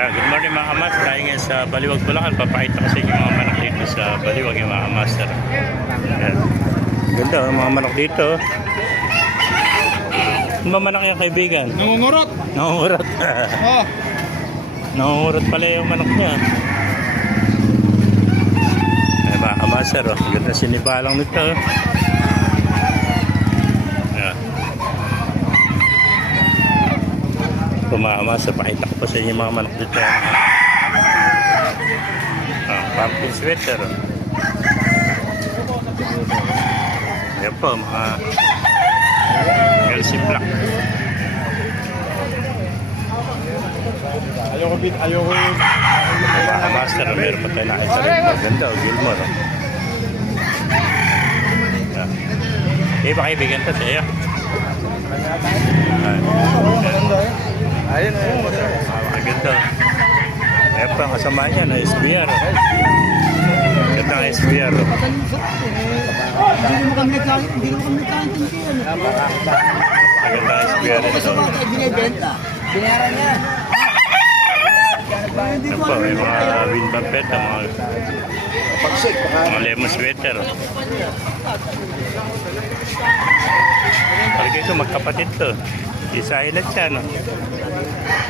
Yeah, good morning mga kamas. Tayo ngayon sa Baliwag, Bulacan. Papakita ko sa inyo mga manok dito sa Baliwag yung mga master. Yan. Ganda, oh, mga manok dito. Ano manok yung kaibigan? Nangungurot. Nangungurot. Oh. Nangungurot pala yung manok niya. Ay, mga kamaster, oh. Ganda sinibalang nito. oh. Mga kamaster, pakita ko pa sa inyo mga manok dito. Ah, pumpkin sweater. oh. Yan po, mga Elsie Black. Ayoko bit, ayoko yung... Mga master, meron pa tayo nakita rin. Maganda, o Gilmore. oh. Yeah. Eh, baka ibigan to sa'yo. Ay, Ayun, ayun. ah, maganda. Eh, pa, kasama niya na SBR. oh. Ganda ang SBR. oh. Hindi mo kami nagka- hindi mo kami nagkaintindihan. Maganda ang SBR. Kasi ito. bakit binibenta? Binayaran niya. Ko po, may mga wind bumpeta, mga, Pagsik, baka... mga lemon sweater. oh. Talaga ito, magkapatid to. Isa ilan siya, no?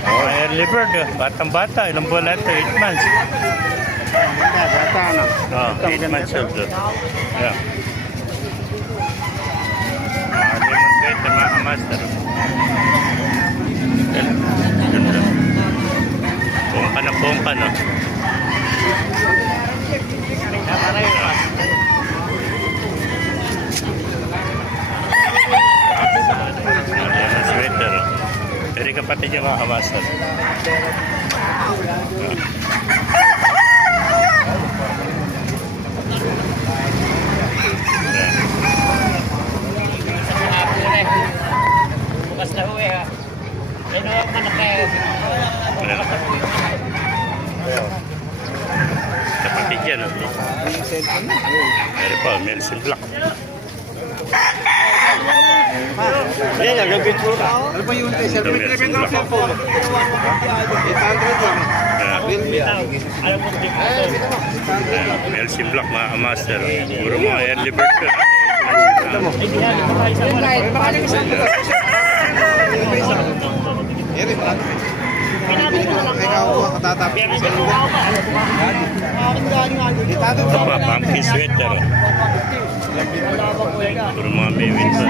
Oh, early bird, oh. batang-bata, ilang buwan na ito, 8 months. Bata, ano? Oh, 8 months old. oh. Yeah. Mga lemon sweater, mga master. Ganda. Pungka na pungka, no? Mga lemon sweater. oh. Yung kapatid niya mga master. Bukas na huwi ha. May nawag ka na kayo. Kapatid yan. Meron pa, Melson Black. Yan, nagagit ko na ako. Ano ba yung Ito, Melson Black. 800 lang. Ah, Alam mo ah, Melson Black, mga master. Puro mga early bird ko. Yan, Ikaw ako katatapos. Ito pa, pumpkin sweater. Puro mga may winter.